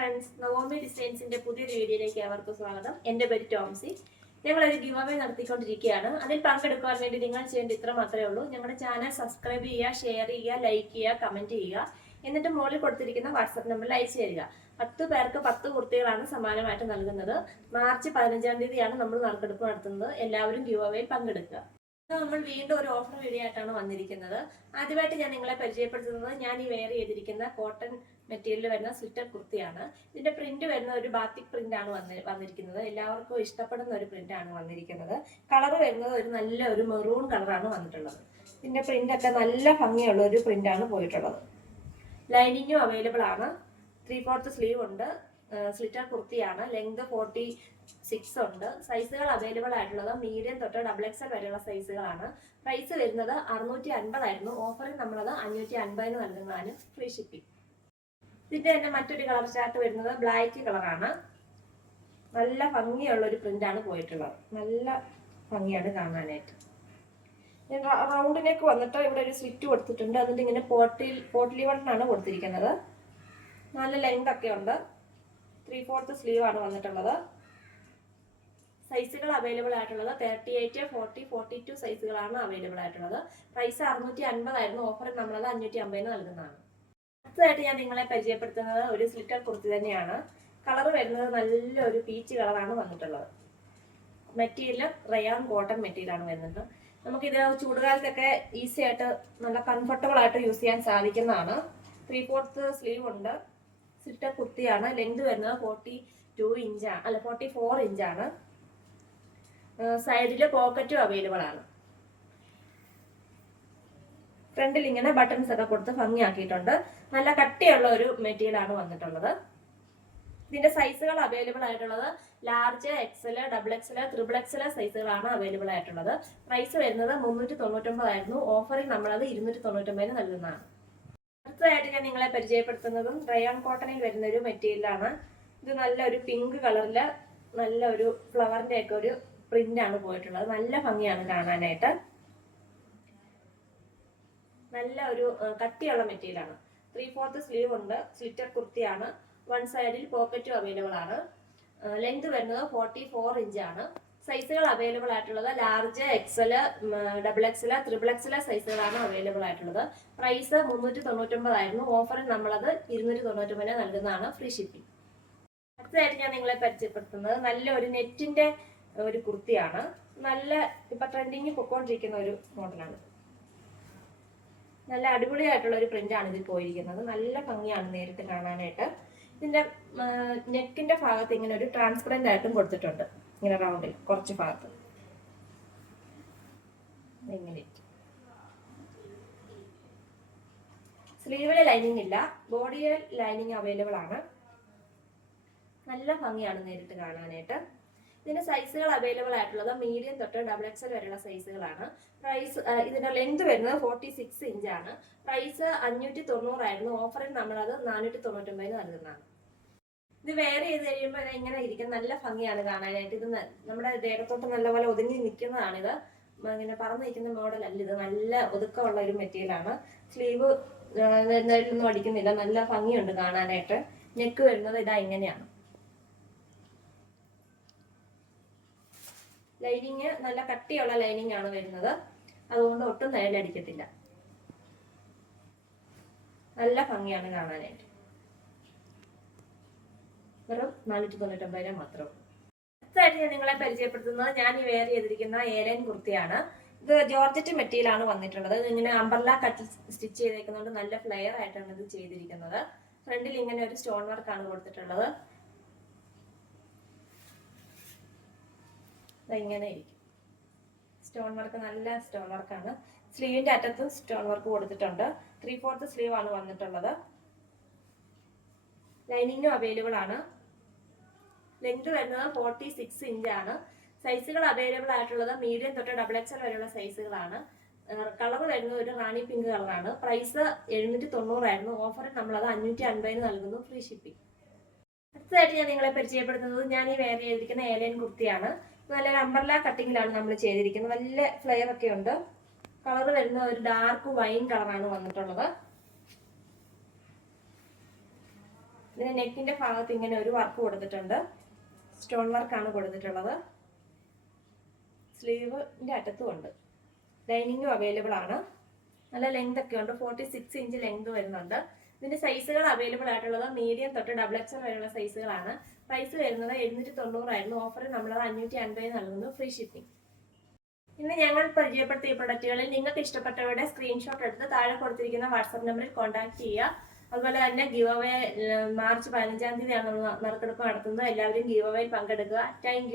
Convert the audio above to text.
Friends Naomi ഡിസൈൻസിന്റെ പുതിയൊരു വീഡിയോയിലേക്ക് അവർക്ക് സ്വാഗതം. എന്റെ പേര് ടോംസി. ഒരു ഗിവ് അവേ നടത്തിക്കൊണ്ടിരിക്കുകയാണ്. അതിൽ പങ്കെടുക്കാൻ വേണ്ടി നിങ്ങൾ ചെയ്യേണ്ട ഇത്ര മാത്രമേ ഉള്ളൂ. ഞങ്ങളുടെ ചാനൽ സബ്സ്ക്രൈബ് ചെയ്യുക ഷെയർ ചെയ്യുക ലൈക്ക് ചെയ്യുക കമന്റ് ചെയ്യുക. എന്നിട്ട് മുകളിൽ കൊടുത്തിരിക്കുന്ന വാട്സപ്പ് നമ്പറിൽ അയച്ചു തരിക. പത്ത് പേർക്ക് പത്ത് കുർത്തികളാണ് സമ്മാനമായിട്ട് നൽകുന്നത്. മാർച്ച് പതിനഞ്ചാം തീയതിയാണ് നമ്മൾ നറുക്കെടുപ്പ് നടത്തുന്നത്. എല്ലാവരും ഗിവ് അവേയിൽ പങ്കെടുക്കുക. നമ്മൾ വീണ്ടും ഒരു ഓഫർ വീഡിയോ ആയിട്ടാണ് വന്നിരിക്കുന്നത്. ആദ്യമായിട്ട് ഞാൻ നിങ്ങളെ പരിചയപ്പെടുത്തുന്നത് ഞാൻ ഈ വെയർ ചെയ്തിരിക്കുന്ന കോട്ടൺ മെറ്റീരിയൽ വരുന്ന സ്വിറ്റർ കുർത്തിയാണ്. ഇതിന്റെ പ്രിന്റ് വരുന്ന ഒരു ബാത്തിക് പ്രിന്റ് ആണ് വന്ന് വന്നിരിക്കുന്നത്. എല്ലാവർക്കും ഇഷ്ടപ്പെടുന്ന ഒരു പ്രിന്റ് ആണ് വന്നിരിക്കുന്നത്. കളർ വരുന്നത് ഒരു നല്ല ഒരു മെറൂൺ കളറാണ് വന്നിട്ടുള്ളത്. ഇതിന്റെ പ്രിന്റ് ഒക്കെ നല്ല ഭംഗിയുള്ള ഒരു പ്രിന്റ് ആണ് പോയിട്ടുള്ളത്. ലൈനിങ്ങും അവൈലബിൾ ആണ്. ത്രീ ഫോർത്ത് സ്ലീവ് ഉണ്ട് സ്ലിറ്റർ കുർത്തിയാണ്. ലെങ്ത് ഫോർട്ടി സിക്സ് ഉണ്ട്. സൈസുകൾ അവൈലബിൾ ആയിട്ടുള്ളത് മീഡിയം തൊട്ട് ഡബിൾ എക്സൽ വരെയുള്ള സൈസുകളാണ് പ്രൈസ് വരുന്നത് അറുന്നൂറ്റി അൻപതായിരുന്നു ഓഫറിൽ നമ്മളത് അഞ്ഞൂറ്റി അൻപതിന് നൽകുന്നതാണ് ഫ്രീ ഷിപ്പിംഗ് ഇതിന്റെ തന്നെ മറ്റൊരു കളർ ചാർട്ട് വരുന്നത് ബ്ലാക്ക് കളറാണ് നല്ല ഭംഗിയുള്ള ഒരു പ്രിന്റ് ആണ് പോയിട്ടുള്ളത്. നല്ല ഭംഗിയാണ് കാണാനായിട്ട്. റൗണ്ട് നെക്ക് വന്നിട്ട് ഇവിടെ ഒരു സ്ലിറ്റ് കൊടുത്തിട്ടുണ്ട്. അതിന്റെ ഇങ്ങനെ പോട്ടിൽ പോട്ടിലി വണ്ണാണ് കൊടുത്തിരിക്കുന്നത്. നല്ല ലെങ്ത് ഒക്കെ ഉണ്ട്. ത്രീ ഫോർത്ത് സ്ലീവ് ആണ് വന്നിട്ടുള്ളത്. സൈസുകൾ അവൈലബിൾ ആയിട്ടുള്ളത് thirty eight forty forty two സൈസുകളാണ് available ആയിട്ടുള്ളത്. പ്രൈസ് അറുന്നൂറ്റി അൻപതായിരുന്നു ഓഫർ നമ്മളത് അഞ്ഞൂറ്റി അമ്പതിന് നൽകുന്നതാണ്. അടുത്തതായിട്ട് ഞാൻ നിങ്ങളെ പരിചയപ്പെടുത്തുന്നത് ഒരു സ്ലിറ്റർ കുർത്തി തന്നെയാണ്. കളർ വരുന്നത് നല്ലൊരു പീച്ച് കളറാണ് വന്നിട്ടുള്ളത്. മെറ്റീരിയൽ റയാൻ കോട്ടൺ മെറ്റീരിയൽ ആണ് വരുന്നത്. നമുക്കിത് ചൂടുകാലത്തൊക്കെ ഈസി ആയിട്ട് നല്ല കംഫർട്ടബിൾ ആയിട്ട് യൂസ് ചെയ്യാൻ സാധിക്കുന്നതാണ്. ത്രീ ഫോർത്ത് സ്ലീവ് ഉണ്ട്. സ്ലിറ്റർ കുർത്തിയാണ്. ലെങ്ത് വരുന്നത് ഫോർട്ടി ടു ഇഞ്ചാണ് അല്ല ഫോർട്ടി ഫോർ ഇഞ്ചാണ് സൈഡിൽ പോക്കറ്റും അവൈലബിൾ ആണ്. ഫ്രണ്ടിൽ ഇങ്ങനെ ബട്ടൺസ് ഒക്കെ കൊടുത്ത് ഭംഗിയാക്കിയിട്ടുണ്ട്. നല്ല കട്ടിയുള്ള ഒരു മെറ്റീരിയൽ ആണ് വന്നിട്ടുള്ളത്. ഇതിന്റെ സൈസുകൾ അവൈലബിൾ ആയിട്ടുള്ളത് large XL double XL triple XL സൈസുകളാണ് available ആയിട്ടുള്ളത്. പ്രൈസ് വരുന്നത് മുന്നൂറ്റി തൊണ്ണൂറ്റൊമ്പതായിരുന്നു ഓഫറിൽ നമ്മളത് ഇരുന്നൂറ്റി തൊണ്ണൂറ്റൊമ്പതിന് നൽകുന്നതാണ്. അടുത്തതായിട്ട് ഞാൻ നിങ്ങളെ പരിചയപ്പെടുത്തുന്നതും റയോൺ കോട്ടണിൽ വരുന്ന ഒരു മെറ്റീരിയലാണ് ഇത് നല്ലൊരു പിങ്ക് കളറിൽ നല്ല ഒരു ഫ്ലവറിന്റെ ഒക്കെ ഒരു പ്രിന്റ് ആണ് പോയിട്ടുള്ളത്. നല്ല ഭംഗിയാണ് കാണാനായിട്ട്. നല്ല ഒരു കട്ടിയുള്ള മെറ്റീരിയലാണ്. ത്രീ ഫോർത്ത് സ്ലീവ് ഉണ്ട്. സ്ലിറ്റർ കുർത്തിയാണ്. വൺ സൈഡിൽ പോക്കറ്റും അവൈലബിൾ ആണ്. ലെങ്ത് വരുന്നത് ഫോർട്ടി ഫോർ ഇഞ്ച് ആണ്. സൈസുകൾ അവൈലബിൾ ആയിട്ടുള്ളത്. Large XL double XL triple XL സൈസുകളാണ് available ആയിട്ടുള്ളത്. പ്രൈസ് മുന്നൂറ്റി തൊണ്ണൂറ്റൊമ്പതായിരുന്നു ഓഫറിൽ നമ്മളത് ഇരുന്നൂറ്റി തൊണ്ണൂറ്റൊമ്പതിന് നൽകുന്നതാണ് ഫ്രീ ഷിപ്പിംഗ് അടുത്തതായിട്ട് ഞാൻ നിങ്ങളെ പരിചയപ്പെടുത്തുന്നത്. നല്ല ഒരു നെറ്റിന്റെ ഒരു കുർത്തിയാണ്. നല്ല ഇപ്പൊ ട്രെൻഡിങ് പൊക്കോണ്ടിരിക്കുന്ന ഒരു മോഡലാണ് നല്ല അടിപൊളിയായിട്ടുള്ള ഒരു പ്രിന്റാണ് ഇതിൽ പോയിരിക്കുന്നത്. നല്ല ഭംഗിയാണ് നേരിട്ട് കാണാനായിട്ട്. ഇതിന്റെ നെക്കിന്റെ ഭാഗത്ത് ഇങ്ങനെ ഒരു ട്രാൻസ്പെറന്റ് ആയിട്ടും കൊടുത്തിട്ടുണ്ട്. ഇങ്ങനെ റൗണ്ടിൽ കുറച്ച് ഭാഗത്ത്. ഇങ്ങനെ സ്ലീവിൽ ലൈനിങ് ഇല്ല. ബോഡിയിൽ ലൈനിങ് അവൈലബിൾ ആണ്. നല്ല ഭംഗിയാണ് നേരിട്ട് കാണാനായിട്ട്. ഇതിന്റെ സൈസുകൾ അവൈലബിൾ ആയിട്ടുള്ളത്. മീഡിയം തൊട്ട് ഡബിൾ എക്സൽ വരെയുള്ള സൈസുകളാണ് പ്രൈസ് ഇതിന്റെ ലെങ്ത് വരുന്നത് ഫോർട്ടി സിക്സ് ആണ്. പ്രൈസ് അഞ്ഞൂറ്റി തൊണ്ണൂറായിരുന്നു ഓഫറിൽ നമ്മളത് നാനൂറ്റി തൊണ്ണൂറ്റൊമ്പതിന് നൽകുന്നതാണ്. ഇത് വേറെ ചെയ്ത് കഴിയുമ്പോൾ ഇങ്ങനെ ഇരിക്കും. നല്ല ഭംഗിയാണ് കാണാനായിട്ട്. ഇത് നമ്മുടെ ദേഹത്തോട്ട് നല്ലപോലെ ഒതുങ്ങി നിൽക്കുന്നതാണിത്. ഇങ്ങനെ പറന്ന് നിൽക്കുന്ന മോഡൽ അല്ല ഇത്. നല്ല ഒതുക്കമുള്ള ഒരു മെറ്റീരിയലാണ് സ്ലീവ് ഒന്നും അടിക്കുന്നില്ല. നല്ല ഭംഗിയുണ്ട് കാണാനായിട്ട്. നെക്ക് വരുന്നത് ഇതാ ഇങ്ങനെയാണ്. ലൈനിങ് നല്ല കട്ടിയുള്ള ലൈനിങ് ആണ് വരുന്നത്. അതുകൊണ്ട് ഒട്ടും നേരടിക്കത്തില്ല നല്ല ഭംഗിയാണ് കാണാനായിട്ട്. വെറും നാനൂറ്റി തൊണ്ണൂറ്റൊമ്പത് രൂപ മാത്രം അടുത്തായിട്ട് ഞാൻ നിങ്ങളെ പരിചയപ്പെടുത്തുന്നത് ഞാൻ ഈ വെയർ ചെയ്തിരിക്കുന്ന ഏലൈൻ കുർത്തിയാണ്. ഇത് ജോർജറ്റ് മെറ്റീരിയലാണ് വന്നിട്ടുള്ളത്. ഇങ്ങനെ അമ്പർല കട്ടിൽ സ്റ്റിച്ച് ചെയ്തേക്കുന്നതുകൊണ്ട് നല്ല ഫ്ലെയർ ആയിട്ടാണ് ഇത് ചെയ്തിരിക്കുന്നത്. ഫ്രണ്ടിൽ ഇങ്ങനെ ഒരു സ്റ്റോൺ വർക്ക് ആണ് കൊടുത്തിട്ടുള്ളത്. ഇങ്ങനെ ഇരിക്കും. സ്റ്റോൺ വർക്ക് നല്ല സ്റ്റോൺ വർക്കാണ് സ്ലീവിന്റെ അറ്റത്തും സ്റ്റോൺ വർക്ക് കൊടുത്തിട്ടുണ്ട്. ത്രീ ഫോർത്ത് സ്ലീവ് ആണ് വന്നിട്ടുള്ളത്. ലൈനിങ്ങും അവൈലബിൾ ആണ്. ലെങ്ത് വരുന്നത് ഫോർട്ടി സിക്സ് ആണ്. സൈസുകൾ അവൈലബിൾ ആയിട്ടുള്ളത് മീഡിയം തൊട്ട് ഡബിൾ എക്സൽ വരെയുള്ള സൈസുകളാണ് കളർ വരുന്നത് ഒരു റാണി പിങ്ക് കളറാണ് പ്രൈസ് എഴുന്നൂറ്റി തൊണ്ണൂറായിരുന്നു ഓഫറിൽ നമ്മളത് അഞ്ഞൂറ്റി അൻപതിന് നൽകുന്നു. ഫ്രീ ഷിപ്പിംഗ് അടുത്തതായിട്ട് ഞാൻ നിങ്ങളെ പരിചയപ്പെടുത്തുന്നത് ഞാൻ ഈ വേറെ ചെയ്തിരിക്കുന്ന ഏലിയൻ കുർത്തിയാണ്. നല്ല അമ്പർല കട്ടിങ്ങിലാണ് നമ്മൾ ചെയ്തിരിക്കുന്നത്. നല്ല ഫ്ലെയർ ഒക്കെ ഉണ്ട്. കളർ വരുന്ന ഒരു ഡാർക്ക് വൈൻ കളറാണ് വന്നിട്ടുള്ളത്. ഇതിന് നെക്കിന്റെ ഭാഗത്ത് ഇങ്ങനെ ഒരു വർക്ക് കൊടുത്തിട്ടുണ്ട്. സ്റ്റോൺ വർക്കാണ് കൊടുത്തിട്ടുള്ളത്. സ്ലീവിന്റെ അറ്റത്തും ഉണ്ട്. ലൈനിങ്ങും അവൈലബിൾ ആണ്. നല്ല ലെങ്ത് ഒക്കെ ഉണ്ട്. ഫോർട്ടി സിക്സ് ഇഞ്ച് ലെങ്ത് വരുന്നുണ്ട്. ഇതിന്റെ സൈസുകൾ അവൈലബിൾ ആയിട്ടുള്ളത് മീഡിയം തൊട്ട് ഡബിൾ എക്സൽ വരെയുള്ള സൈസുകളാണ് പ്രൈസ് വരുന്നത് എഴുന്നൂറ്റി തൊണ്ണൂറായിരുന്നു ഓഫർ നമ്മൾ അഞ്ഞൂറ്റി അൻപത് നൽകുന്നു. ഫ്രീ ഷിപ്പിംഗ് ഇന്ന് ഞങ്ങൾ പരിചയപ്പെടുത്തിയ പ്രൊഡക്റ്റുകളിൽ നിങ്ങൾക്ക് ഇഷ്ടപ്പെട്ടവരുടെ സ്ക്രീൻഷോട്ട് എടുത്ത് താഴെ കൊടുത്തിരിക്കുന്ന വാട്സാപ്പ് നമ്പറിൽ കോൺടാക്ട് ചെയ്യുക. അതുപോലെ തന്നെ ഗീവ് അവേ മാർച്ച് പതിനഞ്ചാം തീയതിയാണ് നമ്മൾ നറുക്കെടുപ്പ് നടത്തുന്നത്. എല്ലാവരും ഗീവ് അവേയിൽ പങ്കെടുക്കുക. താങ്ക്